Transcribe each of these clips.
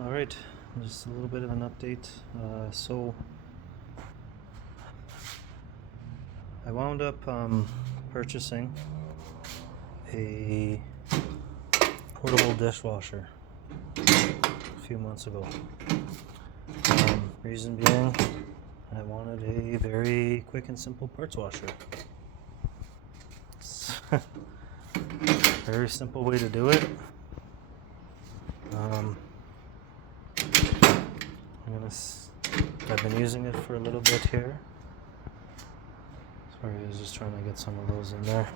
Alright, just a little bit of an update. So I wound up purchasing a portable dishwasher a few months ago. Reason being, I wanted a very quick and simple parts washer. Very simple way to do it. I've been using it for a little bit here. Sorry, I was just trying to get some of those in there.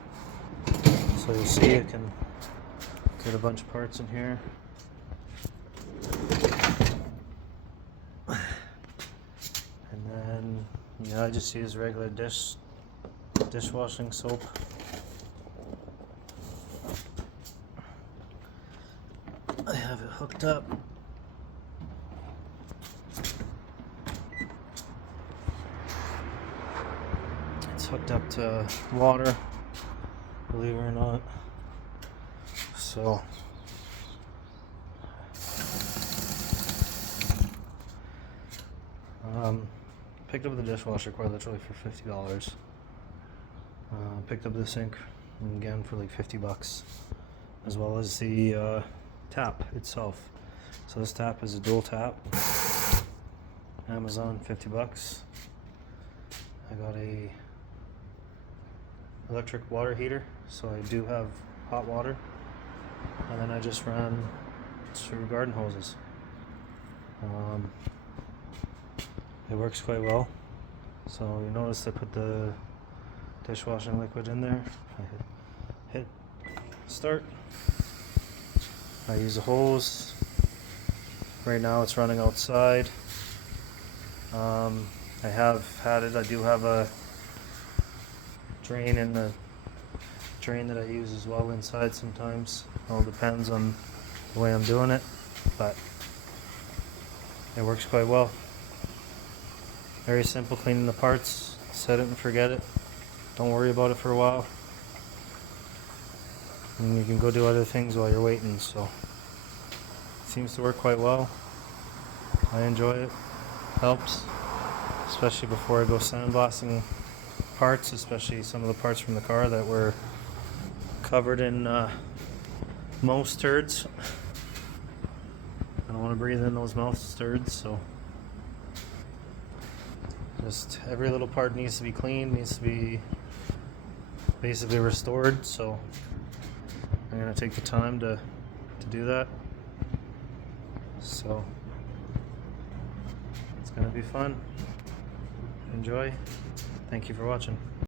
So you see, I can get a bunch of parts in here. And then, I just use regular dishwashing soap. I have it hooked up. It's hooked up to water, believe it or not. So picked up the dishwasher quite literally for $50. Picked up the sink again for like $50, as well as the tap itself. So this tap is a dual tap. Amazon, $50. I got a electric water heater, so I do have hot water, and then I just ran through garden hoses. It works quite well. So you notice I put the dishwashing liquid in there. I hit start. I use a hose. Right now it's running outside. I do have a drain in the drain that I use as well inside sometimes. It all depends on the way I'm doing it, but it works quite well. Very simple cleaning the parts, set it and forget it. Don't worry about it for a while. And you can go do other things while you're waiting, so it seems to work quite well. I enjoy it. Helps, especially before I go sandblasting parts, especially some of the parts from the car that were covered in mouse turds. I don't want to breathe in those mouse turds, so just every little part needs to be cleaned, needs to be basically restored, so I'm going to take the time to do that. So it's going to be fun. Enjoy. Thank you for watching.